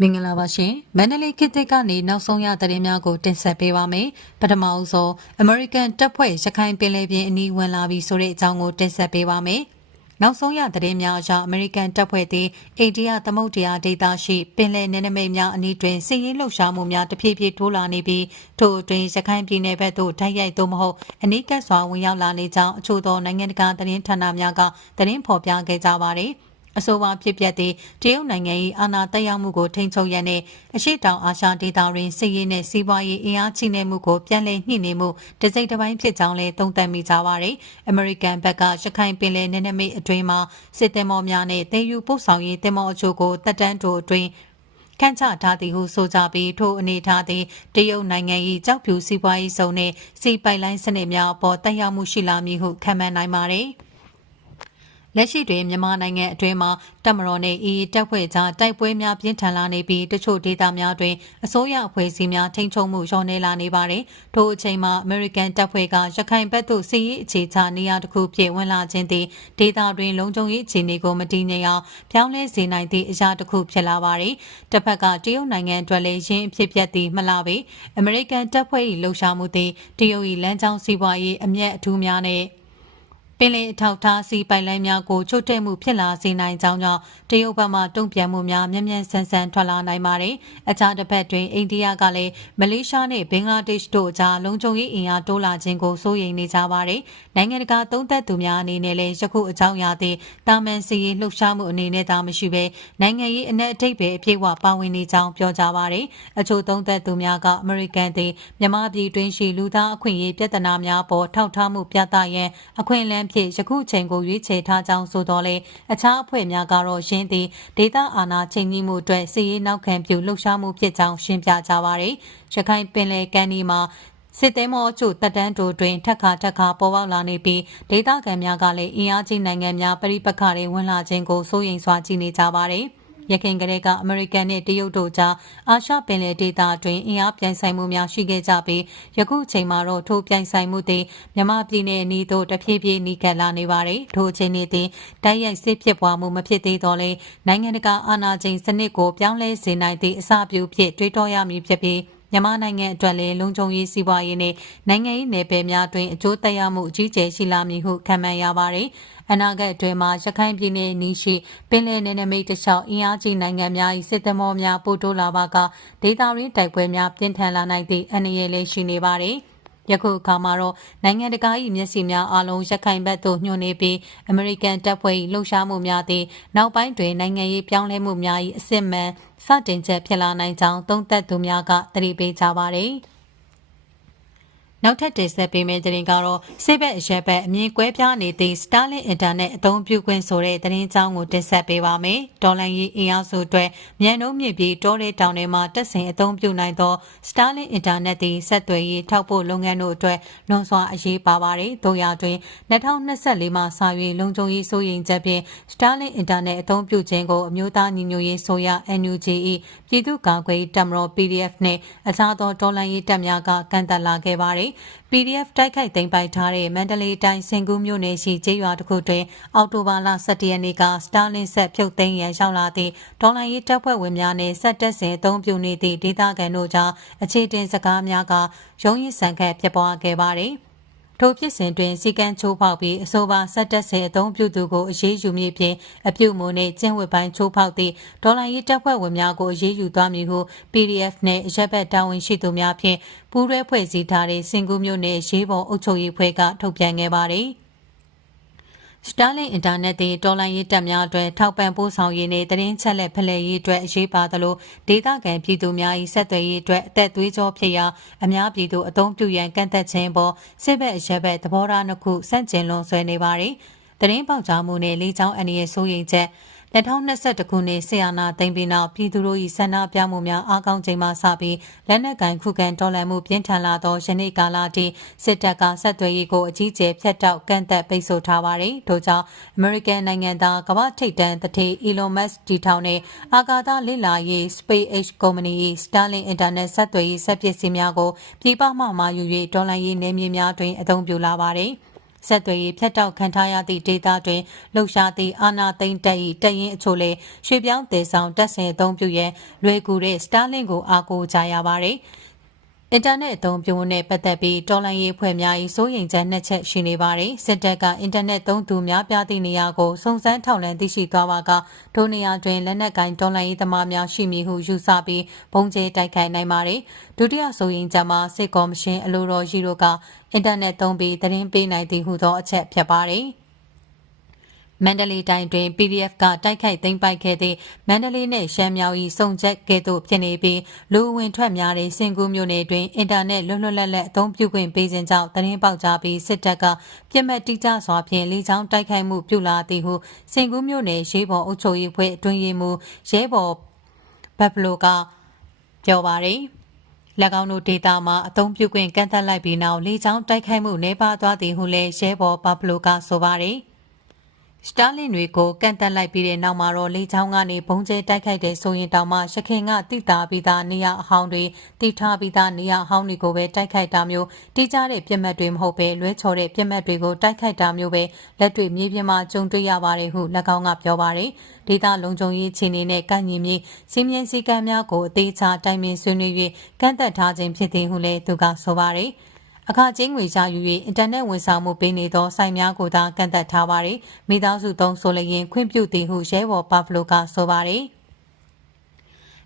မင်္ဂလာပါရှင်မန္တလေးခေတ်သစ်ကနေနောက်ဆုံးရသတင်းများကိုတင်ဆက်ပေးပါမယ်ပထမအဦးဆုံး American တပ်ဖွဲ့ရခိုင်ပင်လယ်ပြင်အနီးဝင်လာပြီဆိုတဲ့အကြောင်းကိုတင်ဆက်ပေးပါမယ်နောက်ဆုံးရသတင်းများအရ American တပ်ဖွဲ့သည်အိန္ဒိယသမုဒ္ဒရာဒေသရှိပင်လယ်နယ်နိမိတ်များအနီးတွင်စစ်ရေးလှုပ်ရှားမှုများတဖြည်းဖြည်းထိုးလာနေပြီးထို့အတွင်းရခိုင်ပြည်နယ်ဘက်သို့တိုက်ရိုက်သို့မဟုတ်အနီးကပ်စွာဝင်ရောက်လာနေကြောင်းအချို့သောနိုင်ငံတကာသတင်းဌာနများကသတင်းဖော်ပြခဲ့ကြပါသည်။အဆိုပါဖြစ်ပျက်သည့်တရုတ်နိုင်ငံ၏အာဏာသက်ရောက်မှုကိုထိန်းချုပ်ရန်နှင့်အရှိတောင်အာရှဒေသတွင်စစ်ရေးနှင့်စီးပွားရေးအင်အားချိနှဲမှုကိုပြန်လည်ညှိနှိမ်မှုတစိမ့်တစ်ပိုင်းဖြစ်ကြောင်းလည်းသုံးသပ်မိကြပါသည်။အမေရိကန်ဘက်ကရခိုင်ပင်လယ်နယ်နိမိတ်အတွင်းမှာစစ်သည်မောများနှင့်တည်ယူပို့ဆောင်ရေးသည်မောအချို့ကိုတပ်တန်းတို့အတွင်းခန့်ချထားသည်ဟုဆိုကြပြီးထိုအနေထားသည်တရုတ်နိုင်ငံ၏ကြောက်ဖြူစီးပွားရေးစုံနှင့်စီပိုင်လိုင်းစနစ်များအပေါ်တက်ရောက်မှုရှိလာမည်ဟုခန့်မှန်းနိုင်ပါသည်။လက်ရှိတွင်မြန်မာနိုင်ငံအတွင်းမှာတပ်မတော်နှင့်အေအေတပ်ဖွဲ့ကြားတိုက်ပွဲများပြင်းထန်လာနေပြီးတချို့ဒေသများတွင်အစိုးရအဖွဲ့အစည်းများထိန်းချုပ်မှုလျော့နည်းလာနေပါတယ်။ထို့အချိန်မှာအမေရိကန်တပ်ဖွဲ့ကရခိုင်ဘက်သို့စစ်ရေးအခြေချနေရာတစ်ခုဖြစ်ဝင်လာခြင်းသည်ဒေသတွင်လုံခြုံရေးအခြေအနေကို မတည်ငြိမ်အောင်ပြောင်းလဲစေနိုင်သည့်အရာတစ်ခုဖြစ်လာပါတယ်။တစ်ဖက်ကတရုတ်နိုင်ငံအတွက်လည်းရင်းအဖြစ်ပြက်သည့်မလားပဲ။အမေရိကန်တပ်ဖွဲ့၏လှုပ်ရှားမှုသည်တရုတ်၏လမ်းကြောင်းစီးပွားရေးအမျက်အထူးများနဲ့ပင်လယ်အထောက်ထားစီးပိုင်လိုင်းများကိုချို့တဲ့မှုဖြစ်လာစေနိုင်ကြောင်းကြောင့်တရုတ်ဘက်မှတုံ့ပြန်မှုများမြန်မြန်ဆန်ဆန်ထွက်လာနိုင်ပါတယ်။အခြားတစ်ဖက်တွင်အိန္ဒိယကလည်းမလေးရှားနဲ့ဘင်္ဂလားဒေ့ရှ်တို့အကြားလုံခြုံရေးအင်အားတိုးလာခြင်းကိုစိုးရိမ်နေကြပါတယ်။နိုင်ငံတကာသုံးသပ်သူများအနေနဲ့လည်းယခုအကြောင်းအရာသည်တာမန်စီရေးလှုပ်ရှားမှုအနေနဲ့သာမရှိဘဲနိုင်ငံရေးအနက်အထိပ်ပဲအပြည့်အဝပါဝင်နေကြောင်းပြောကြားပါတယ်။အချို့သုံးသပ်သူများကအမေရိကန်သည်မြန်မာပြည်တွင်းရှိလူသားအခွင့်အရေးပြဿနာများပေါ်ထောက်ထားမှုပြသရန်အခွင့်အလမ်းအဖြစ်ယခုချိန်ကိုရွေးချယ်ထားကြောင်းဆိုတော့လေအခြားအဖွဲ့များကတော့ရင်းသည်ဒေသအာဏာချိန်ကြီးမှုအတွက်စီရေးနောက်ခံပြုလှုပ်ရှားမှုဖြစ်ကြောင်းရှင်းပြကြပါရယ်ရခိုင်ပင်လယ်ကမ်းဒီမှာစစ်တဲမောအချို့တပ်တန်းတို့တွင်ထက်ခါထက်ခါပေါ်ပေါက်လာနေပြီးဒေသခံများကလည်းအင်အားကြီးနိုင်ငံများပြိပခါတွေဝင်လာခြင်းကိုစိုးရိမ်စွာကြည့်နေကြပါတယ်။ရခိုင်ကလေးကအမေရိကန်နဲ့တရုတ်တို့ကြားအာရှပင်လယ်ဒေသအတွင်းအင်အားပြိုင်ဆိုင်မှုများရှိခဲ့ကြပြီးယခုချိန်မှာတော့ထိုးပြိုင်ဆိုင်မှုတွေမြန်မာပြည်နယ်အနီးသို့တဖြည်းဖြည်းနီးကပ်လာနေပါတယ်။ထို့ချိန်နေတွင်တိုက်ရိုက်စစ်ဖြစ်ပွားမှုမဖြစ်သေးတော့လဲနိုင်ငံတကာအာဏာချိန်စနစ်ကိုပြောင်းလဲစေနိုင်သည့်အစပြုဖြစ်တွေးတောရမည်ဖြစ်ပြီးမြန်မာနိုင်ငံအတွက်လည်းလုံခြုံရေးစီးပွားရေးနဲ့နိုင်ငံရေးနယ်ပယ်များတွင်အကျိုးသက်ရောက်မှုအကြီးကျယ်ရှိလာမည်ဟုခန့်မှန်းရပါတယ်။အနာဂတ်အတွင်းမှာရခိုင်ပြည်နယ်နီးရှိပင်လယ်နယ်နိမိတ်တခြားအင်အားကြီးနိုင်ငံများ၏စစ်သမောများပို့တိုးလာပါကဒေသရင်းတိုက်ပွဲများပြင်းထန်လာနိုင်သည့်အနေရလည်းရှိနေပါသည်ယခုအခါမှာတော့နိုင်ငံတကာ၏မျက်စိများအလုံးရခိုင်ဘက်သို့ညှို့နေပြီးအမေရိကန်တပ်ဖွဲ့၏လှုပ်ရှားမှုများသည့်နောက်ပိုင်းတွင်နိုင်ငံရေးပြောင်းလဲမှုများ၏အစစ်မှန်စတင်ချက်ဖြစ်လာနိုင်ကြောင်းသုံးသပ်သူများကသတိပေးကြပါသည်။နောက်ထပ်တင်ဆက်ပေးမယ့်သတင်းကတော့ဆေးဘက်အရက်ဘက်အမြင်ကွဲပြားနေသည့် Starlink Internet အသုံးပြုခွင့်ဆိုတဲ့သတင်းကြောင်းကိုတင်ဆက်ပေးပါမယ်။ဒေါ်လန်ရေးအင်အားစုအတွက်မြန်နှုံးမြင့်ပြီးတောတဲ့တောင်တွေမှာတက်ဆင်အသုံးပြုနိုင်သော Starlink Internet သည်ဆက်သွယ်ရေးထောက်ပို့လုပ်ငန်းတို့အတွက်လွန်စွာအရေးပါပါတယ်။သို့ရာတွင်2024မှာစာရွေလုံခြုံရေးစိုးရိမ်ချက်ဖြင့် Starlink Internet အသုံးပြုခြင်းကိုအမျိုးသားညီညွတ်ရေးဆိုရ NUGE ပြည်သူ့ကာကွယ်တပ်မတော် PDF နှင့်အခြားသောဒေါ်လန်ရေးတပ်များကကန့်သတ်လာခဲ့ပါတယ် PDF တိုက်ခိုက်သိမ်းပိုက်ထားတဲ့မန္တလေးတိုင်းစင်ကူးမြို့နယ်ရှိကျေးရွာတစ်ခုတွင်အောက်တိုဘာလ17ရက်နေ့ကစတာလင်ဆက်ဖြုတ်သိမ်းရန်ရောက်လာသည့်ဒေါ်လာရေးတပ်ဖွဲ့ဝင်များနှင့်ဆက်တက်စဉ်အုံပြုနေသည့်ဒေသခံတို့ကြားအခြေတင်စကားများကရုံးရင်ဆန်ခတ်ဖြစ်ပွားခဲ့ပါသည်။ထိုဖြစ်စဉ်တွင်စီကံချိုးဖောက်ပြီးအဆိုပါဆက်တက်ဆဲအုံပြုသူကိုအရေးယူမည်ဖြင့်အပြုမူနှင့်ကျင့်ဝတ်ပိုင်းချိုးဖောက်သည့်ဒေါ်လာရေးတပ်ဖွဲ့ဝင်များကိုအရေးယူသွားမည်ဟု PDF နှင့်အရက်ဘက်တာဝန်ရှိသူများဖြင့်ပူးတွဲဖွဲ့စည်းထားတဲ့စင်ကူးမြို့နယ်ရေးပေါ်အုပ်ချုပ်ရေးဖွဲ့ကထုတ်ပြန်ခဲ့ပါသည်။စတားလင်အင်တာနက်သည်တော်လိုင်းရေးတပ်များအတွက်ထောက်ပံ့ပို့ဆောင်ရေးနှင့်သတင်းချက်လက်ဖလှယ်ရေးအတွက်အရေးပါသလိုဒေသခံပြည်သူများ၏ဆက်သွယ်ရေးအတွက်အသက်သွေးကြောဖြစ်ရာအများပြည်သူ အသုံးပြုရန်ကန့်သက်ခြင်းပေါ်စစ်ဘက်အရက်ဘက်သဘောထားနှစ်ခုစန့်ကျင်လွန်ဆွဲနေပါသည်။သတင်းပေါက်ကြားမှုနှင့်လေကြောင်းအန္တရာယ်စိုးရိမ်ချက်2022ခုနှစ်ဆီယနာသိမ်းပြီးနောက်ပြည်သူတို့၏ဆန္ဒပြမှုများအားကောင်းချိန်မှစပြီးလက်နက်ကင်ခုခံတော်လှန်မှုပြင်းထန်လာသောယနေ့ကာလအထိစစ်တပ်ကဆက်သွယ်ရေးကိုအကြီးအကျယ်ဖျက်တောက်ကန့်သက်ပိတ်ဆို့ထားပါတယ်။ထို့ကြောင့် American နိုင်ငံသားကမ္ဘာထိပ်တန်းတထေ Elon Musk တီထောင်တဲ့အာကာသလေ့လာရေး SpaceX ကုမ္ပဏီ၏ Starlink Internet ဆက်သွယ်ရေးစက်ပစ္စည်းများကိုပြည်ပမှမှာယူ၍တော်လှန်ရေးနယ်မြေများတွင်အသုံးပြုလာပါတယ်။ဆက်သွယ်ရေးဖြတ်တောက်ခံထားရသည့်ဒေသတွင်လှုပ်ရှားသည့်အာနာသိန်းတပ်၏တရင်အချို့လည်းရွှေပြောင်းတည်ဆောင်တပ်ဆင်အုံပြုရဲလွယ်ကူတဲ့ Starlink ကိုအားကိုးကြရပါသည်။အင်တာနက်အသုံးပြုမှုနဲ့ပတ်သက်ပြီးတော်လှန်ရေးအဖွဲ့များ၏စိုးရိမ်ချက်နှစ်ချက်ရှိနေပါတယ်။စစ်တပ်ကအင်တာနက်သုံးသူများပြသည့်နေရာကိုစုံစမ်းထောက်လှမ်းသိရှိသွားပါကဒုနေရာတွင်လက်နက်ကင်တော်လှန်ရေးသမားများရှိမည်ဟုယူဆပြီးဘုံကျဲတိုက်ခိုက်နိုင်ပါတယ်။ဒုတိယစိုးရိမ်ချက်မှာစစ်ကော်မရှင်အလိုတော်ရှိတို့ကအင်တာနက်သုံးပြီးသတင်းပေးနိုင်သည်ဟုသောအချက်ဖြစ်ပါတယ်။မန္တလေးတိုင်းတွင် PDF ကတိုက်ခိုက်သိမ်းပိုက်ခဲ့သည့်မန္တလေးနှင့်ရှမ်းမြောက်၏စုံချက်ကဲ့သို့ဖြစ်နေပြီးလူဝင်ထွက်များသည့်စင်ကူးမြို့နယ်တွင်အင်တာနက်လွတ်လွတ်လပ်လပ်အသုံးပြုခွင့်ပေးခြင်းကြောင့်သတင်းပေါက်ကြားပြီးစစ်တပ်ကပြစ်မှတ်တိကျစွာဖြင့်လေကြောင်းတိုက်ခိုက်မှုပြုလာသည်ဟုစင်ကူးမြို့နယ်ရေးပေါ်အုပ်ချုပ်ရေးဖွဲ့အတွင်းရေးမှူးရဲဘော်ဘက်ဖလိုကပြောပါရယ်၎င်းတို့ဒေတာမှာအသုံးပြုခွင့်ကန့်သတ်လိုက်ပြီးနောက်လေကြောင်းတိုက်ခိုက်မှုနှဲပါသွားသည်ဟုလည်းရဲဘော်ဘက်ဖလိုကဆိုပါရယ်စတာလင်တွေကိုကန့်တက်လိုက်ပြီးတဲ့နောက်မှာတော့လေချောင်းကနေဘုံကျဲတိုက်ခိုက်တဲ့ဆိုရင်တောင်မှရခင်ကတိတာပြီးသားနေရအဟောင်းတွေတိထားပြီးသားနေရအဟောင်းတွေကိုပဲတိုက်ခိုက်တာမျိုးတိကျတဲ့ပြက်မှတ်တွေမဟုတ်ပဲလွဲချော်တဲ့ပြက်မှတ်တွေကိုတိုက်ခိုက်တာမျိုးပဲလက်တွေ့မြေပြင်မှာကြုံတွေ့ရပါတယ်ဟု၎င်းကပြောပါတယ်ဒေသလုံခြုံရေးခြေအနေနဲ့ကန့်ညီမြေစင်းမြင့်စည်းကမ်းများကိုအသေးချာတိုင်ပင်ဆွေးနွေး၍ကန့်သက်ထားခြင်းဖြစ်သည်ဟုလည်းသူကဆိုပါတယ်။အခကြေးငွေရယူ၍အင်တာနက်ဝန်ဆောင်မှုပေးနေသောဆိုင်များကိုသာကန့်သက်ထားပါသည်မိသားစုသုံးဆိုလျင်ခွင့်ပြုသည်ဟုရဲဘော်ပါဖလိုကဆိုပါသည်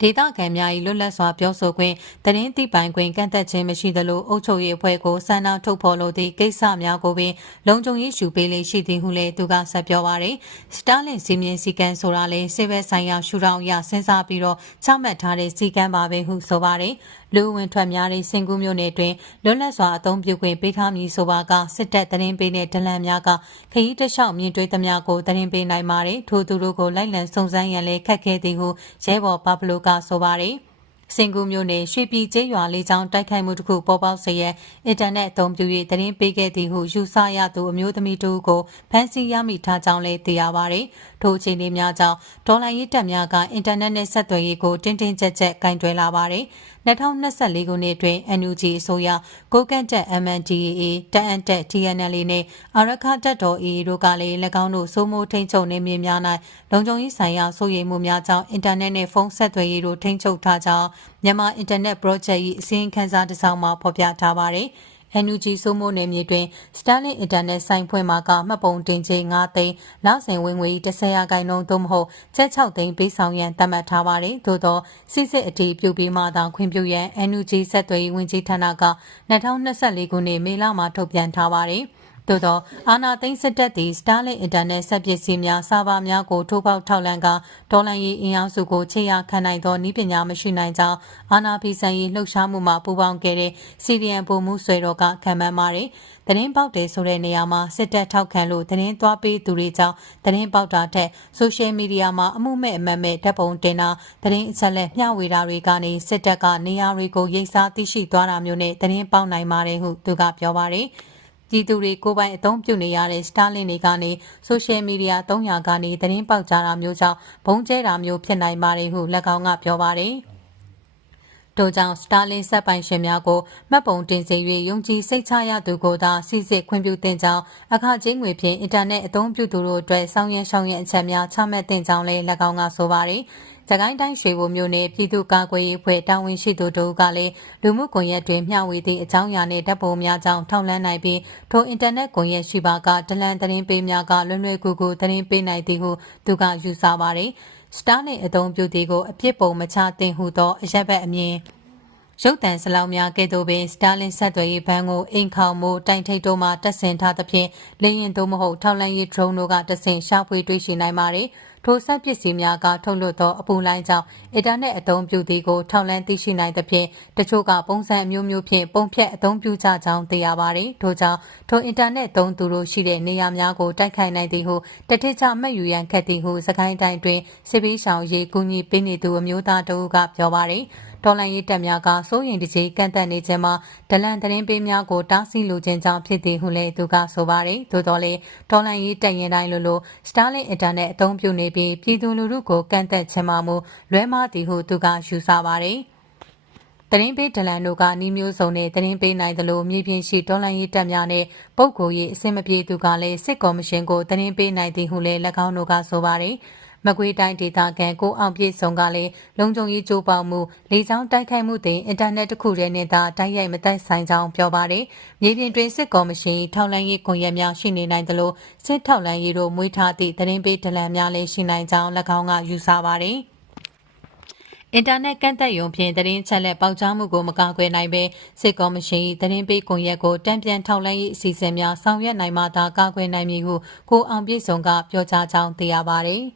ဒေသခံများ၏လွတ်လပ်စွာပြောဆိုခွင့်တရင်တိပိုင်ခွင့်ကန့်သက်ခြင်းမရှိသလိုအုပ်ချုပ်ရေးအဖွဲ့ကိုဆန္ဒထုတ်ဖော်လိုသည့်ကိစ္စများကိုပင်လုံခြုံရေးရှုပေးလေရှိသည်ဟုလည်းသူကဆက်ပြောပါရယ်စတားလင်စီမင်းစီကံဆိုတာလည်းဆေးဘက်ဆိုင်ရာရှုထောင့်အရစဉ်းစားပြီးတော့ချမှတ်ထားတဲ့စီကံပါပဲဟုဆိုပါရယ်လူဝင်ထွက်များသည့်စင်ကူးမြို့နယ်တွင်လွတ်လပ်စွာအသုံးပြုခွင့်ပေးထားမည်ဆိုပါကစစ်တပ်တရင်ပေးတဲ့ဒလန်များကခရီးတစ်လျှောက်မြင်တွေ့သမျှကိုတရင်ပေးနိုင်ပါသည်ထိုသူတို့ကိုလိုက်လံစုံစမ်းရန်လည်းခက်ခဲသည်ဟုရဲဘော်ဘာဘလိုကဆိုပါသည်စင်ကူမျိုးနဲ့ရွှေပြည်ကျေးရွာလေးချောင်းတိုက်ခိုက်မှုတစ်ခုပေါ်ပေါက်စေရန်အင်တာနက်အသုံးပြု၍သတင်းပေးခဲ့သည်ဟုယူဆရသူအမျိုးသမီးတို့ကိုဖမ်းဆီးရမိထားကြောင်းလည်းသိရပါသည်။ထိုအခြေအနေများကြောင့်ဒေါ်လာရေးတက်များကအင်တာနက်နဲ့ဆက်သွယ်ရေးကိုတင်းတင်းကြပ်ကြပ်ကင်တွယ်လာပါတယ်။2024ခုနှစ်အတွင်း NUG အစိုးရကိုကန့်တက် MNDAA တန်အန်တက် TNL နဲ့အရခတက်တော် AA တို့ကလည်း၎င်းတို့စိုးမိုးထိန်ချုပ်နေမြင်များ၌လုံခြုံရေးဆိုင်ရာစိုးရိမ်မှုများကြောင့်အင်တာနက်နဲ့ဖုန်းဆက်သွယ်ရေးတို့ထိန်ချုပ်ထားကြောင်းမြန်မာ Internet Project ၏အစည်းအခမ်းအနားတစ်စောင်မှာဖော်ပြထားပါတယ်။ NUG စိုးမိုးနယ်မြေတွင် Starlink အင်တာနက်ဆိုင်ဖွင့်မှာကမှတ်ပုံတင်ချိန်9သိန်းလစဉ်ဝင်ငွေ10ရာခိုင်နှုန်းသို့မဟုတ်ချက်6သိန်းပေးဆောင်ရန်သတ်မှတ်ထားပါတယ်။သို့သောစစ်စစ်အတည်ပြုပြီးမှသာခွင့်ပြုရန် NUG ဆက်သွယ်ရေးဝန်ကြီးဌာနက2024ခုနှစ်မေလမှာထုတ်ပြန်ထားပါတယ်။သို့သောအာနာသိန်းစစ်တပ်သည် Starlink အင်တာနက်ဆက်ပစ္စည်းများဆာဗာများကိုထိုးပေါက်ထောက်လှမ်းကာဒေါ်လာရေးအင်အားစုကိုခြေရာခံနိုင်သောနည်းပညာမရှိနိုင်ကြောင်းအာနာဖီဆိုင်ရေးလှုပ်ရှားမှုမှာပူးပေါင်းခဲ့တဲ့ CDN ဗိုလ်မှူးဆွေတော်ကခံမှန်းပါတယ်။သတင်းပေါက်တယ်ဆိုတဲ့နေရာမှာစစ်တပ်ထောက်ခံလို့သတင်းသွားပေးသူတွေကြောင့်သတင်းပေါက်တာထက် social media မှာအမှုမဲ့အမှတ်မဲ့ဓာတ်ပုံတင်တာသတင်းအချက်အလက်မျှဝေတာတွေကနေစစ်တပ်ကနေရာတွေကိုရိတ်စားသိရှိသွားတာမျိုးနဲ့သတင်းပေါက်နိုင်ပါတယ်ဟုသူကပြောပါတယ်။ပြည်သူတွေကိုယ်ပိုင်အသုံးပြုနေရတဲ့ Starlink တွေကနေ Social Media 300ကနေသတင်းပေါက်ကြားတာမျိုးကြောင့်ဘုံကျဲတာမျိုးဖြစ်နိုင်ပါတယ်ဟု၎င်းကပြောပါတယ်။တို့ကြောင့် Starlink စက်ပိုင်ရှင်များကိုမှတ်ပုံတင်စေ၍ယုံကြည်စိတ်ချရသူကိုသာစစ်စစ်ခွင့်ပြုတင်ကြောင်းအခကြေးငွေဖြင့်အင်တာနက်အသုံးပြုသူတို့အတွက်ဆောင်ရွက်ဆောင်ရွက်အချက်များချမှတ်တင်ကြောင်းလည်း၎င်းကဆိုပါတယ်။။သခိုင်းတိုင်းရွှေဘုံမြို့နယ်ပြည်သူ့ကာကွယ်ရေးအဖွဲ့တာဝန်ရှိသူတို့ကလည်းလူမှုကွန်ရက်တွင်မျှဝေသည့်အကြောင်းအရာနှင့်ဓာတ်ပုံများကြောင့်ထောက်လန်းနိုင်ပြီးထိုအင်တာနက်ကွန်ရက်ရှိပါကဒလန်သတင်းပေးများကလွယ်လွယ်ကူကူသတင်းပေးနိုင်သည်ဟုသူကယူဆပါသည်။စတားနှင့်အသုံးပြုသည်ကိုအပြစ်ပုံမချတင်ဟုသောအရက်ဘက်အမြင်ရုပ်တံစလောင်းများကဲ့သို့ပင်စတာလင်ဆက်သွယ်ရေးဘဏ်ကိုအိမ်ခေါင်မှုတိုင်ထိတ်တို့မှတက်ဆင်ထားသဖြင့်လေရင်တို့မဟုတ်ထောက်လန့်ရေးဒရုန်းတို့ကတက်ဆင်ရှာဖွေတွေ့ရှိနိုင်ပါသည်။ထိုစက်ပစ္စည်းများကထုတ်လွှတ်သောအပူလိုင်းကြောင့်အင်တာနက်အသုံးပြုသည်ကိုထောက်လှမ်းသိရှိနိုင်သဖြင့်တချို့ကပုံစံအမျိုးမျိုးဖြင့်ပုံဖြတ်အသုံးပြုကြကြောင်းသိရပါသည်။ထို့ကြောင့်ထိုအင်တာနက်သုံးသူတို့ရှိတဲ့နေရာများကိုတိုက်ခိုက်နိုင်သည်ဟုတတိကျမှတ်ယူရန်ခက်သည်ဟုစကိုင်းတိုင်းတွင်စစ်ပီးဆောင်ရေးကူညီပေးနေသူအမျိုးသားတအုပ်ကပြောပါသည်။တော်လန်ရေးတပ်များကစိုးရိမ်တကြေကန့်သတ်နေခြင်းမှာဒလန်သတင်းပေးများကိုတားဆီးလိုခြင်းကြောင့်ဖြစ်သည်ဟုလည်းသူကဆိုပါတယ်။သို့တော်လည်းတော်လန်ရေးတပ်ရင်တိုင်းလိုလို Starlink Internet အသုံးပြုနေပြီးပြည်သူလူထုကိုကန့်သတ်ခြင်းမှာမူလွဲမှားသည်ဟုသူကယူဆပါတယ်။တရင်ပေးဒလန်တို့ကနှီးမျိုးစုံနဲ့တရင်ပေးနိုင်တယ်လို့မြေပြင်ရှိတော်လန်ရေးတပ်များနဲ့ပုပ်ကိုရေးအစင်မပြေသူကလည်းစစ်ကော်မရှင်ကိုတရင်ပေးနိုင်သည်ဟုလည်း၎င်းတို့ကဆိုပါတယ်။မကွေးတိုင်းဒေသခံကိုအောင်ပြေဆောင်ကလည်းလုံခြုံရေးကြိုးပမ်းမှုလေကြောင်းတိုက်ခိုက်မှုတင်အင်တာနက်တစ်ခုထဲနဲ့သာတိုက်ရိုက်မတိုက်ဆိုင်ကြောင်းပြောပါတယ်။မြေပြင်တွင်စစ်ကော်မရှင်ထောက်လှမ်းရေးကွန်ရက်များရှိနေနိုင်သလိုစစ်ထောက်လှမ်းရေးတို့မွေးထားသည့်သတင်းပေးဒလန်များလည်းရှိနိုင်ကြောင်း၎င်းကယူဆပါတယ်။အင်တာနက်ကန့်သက်ရုံဖြင့်သတင်းချက်လက်ပေါက်ကြားမှုကိုမကာကွယ်နိုင်ဘဲစစ်ကောမရှင်၏သတင်းပေးကွန်ရက်ကိုတံပြန်ထောက်လှမ်းရေးအစီအစဉ်များဆောင်ရွက်နိုင်မှသာကာကွယ်နိုင်မည်ဟုကိုအောင်ပြည့်စုံကပြောကြားကြောင်းသိရပါသည်။